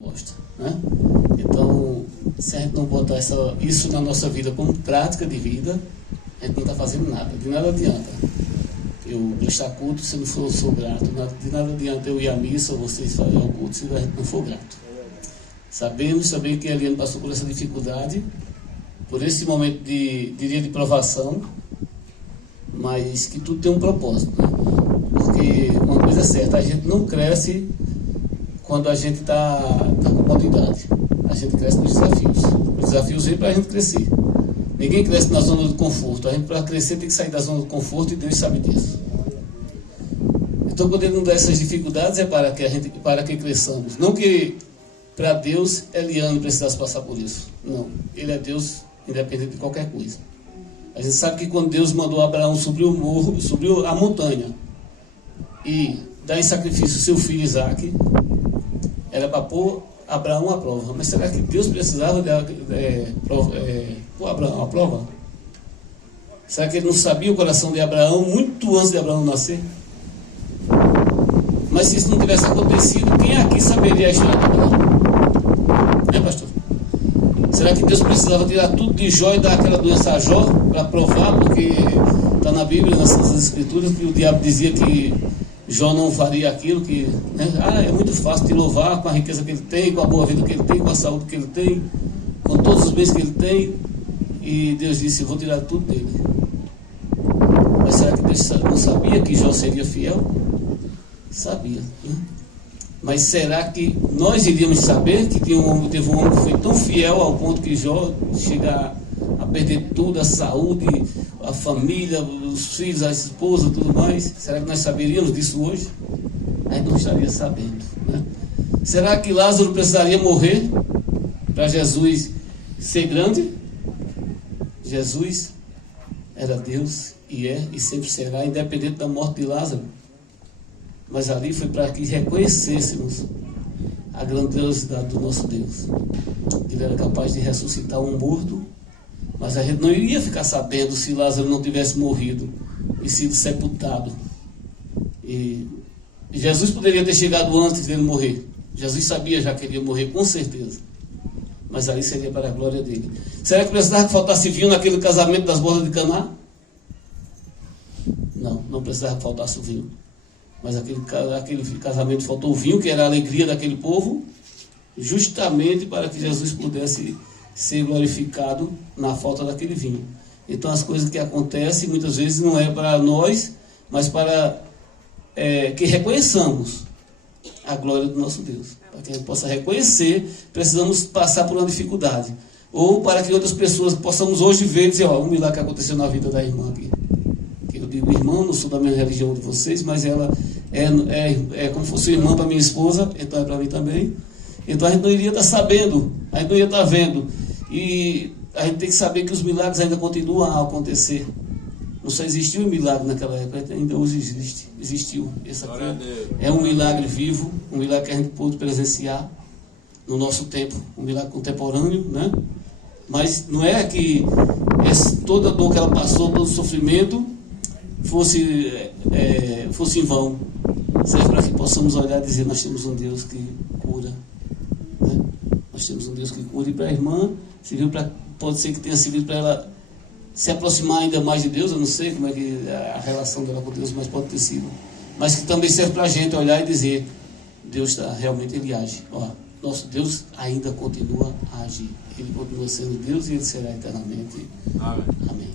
gosta, né? Então, se a gente não botar isso na nossa vida como prática de vida, a gente não está fazendo nada. De nada adianta eu prestar culto se não sou grato. De nada adianta eu ir à missa ou vocês fazerem o culto se a gente não for grato. Sabemos também que a Eliane passou por essa dificuldade, por esse momento de provação, mas que tudo tem um propósito, né? Porque uma coisa é certa, a gente não cresce quando a gente está na comodidade. A gente cresce nos desafios. Os desafios vêm para a gente crescer. Ninguém cresce na zona do conforto. A gente, para crescer, tem que sair da zona do conforto e Deus sabe disso. Então, quando Ele nos dá essas dificuldades, é para que cresçamos. Não que para Deus Eliane precisasse passar por isso. Não. Ele é Deus independente de qualquer coisa. A gente sabe que quando Deus mandou Abraão subir o morro, subiu a montanha e dar em sacrifício seu filho Isaque, era para pôr Abraão à prova. Mas será que Deus precisava pôr Abraão à prova? Será que ele não sabia o coração de Abraão muito antes de Abraão nascer? Mas se isso não tivesse acontecido, quem aqui saberia a história de Abraão? Né, pastor? Será que Deus precisava tirar tudo de Jó e dar aquela doença a Jó para provar? Porque está na Bíblia, nas Santas Escrituras, que o diabo dizia que Jó não faria aquilo, que é muito fácil te louvar com a riqueza que ele tem, com a boa vida que ele tem, com a saúde que ele tem, com todos os bens que ele tem. E Deus disse, vou tirar tudo dele. Mas será que Deus não sabia que Jó seria fiel? Sabia, né? Mas será que nós iríamos saber que teve um homem que foi tão fiel ao ponto que Jó chega a perder tudo, a saúde, a família, os filhos, a esposa, tudo mais? Será que nós saberíamos disso hoje? A gente não estaria sabendo, né? Será que Lázaro precisaria morrer para Jesus ser grande? Jesus era Deus e é e sempre será, independente da morte de Lázaro. Mas ali foi para que reconhecêssemos a grandiosidade do nosso Deus. Ele era capaz de ressuscitar um morto, mas a gente não iria ficar sabendo se Lázaro não tivesse morrido e sido sepultado. E Jesus poderia ter chegado antes dele morrer. Jesus sabia já que ele ia morrer, com certeza. Mas ali seria para a glória dele. Será que precisava que faltasse vinho naquele casamento das bodas de Caná? Não, não precisava que faltasse vinho. Mas aquele casamento faltou o vinho, que era a alegria daquele povo, justamente para que Jesus pudesse ser glorificado na falta daquele vinho. Então as coisas que acontecem muitas vezes não é para nós, mas para que reconheçamos a glória do nosso Deus. Para que a gente possa reconhecer, precisamos passar por uma dificuldade. Ou para que outras pessoas possamos hoje ver e dizer, um milagre que aconteceu na vida da irmã aqui. Eu digo irmã, não sou da mesma religião de vocês, mas ela é como se fosse irmã para minha esposa, então é para mim também. Então a gente não iria estar sabendo, a gente não ia estar vendo. E a gente tem que saber que os milagres ainda continuam a acontecer. Não só existiu um milagre naquela época, ainda hoje existiu. Esse aqui é um milagre vivo, um milagre que a gente pôde presenciar no nosso tempo, um milagre contemporâneo, né? Mas não é que toda a dor que ela passou, todo o sofrimento fosse em vão. Serve para que possamos olhar e dizer, nós temos um Deus que cura, né? Nós temos um Deus que cura. E para a irmã serviu pode ser que tenha servido para ela se aproximar ainda mais de Deus. Eu não sei como é que a relação dela com Deus, mas pode ter sido. Mas que também serve para a gente olhar e dizer, Deus realmente ele age. Nosso Deus ainda continua a agir. Ele continua sendo Deus e ele será eternamente. Amém.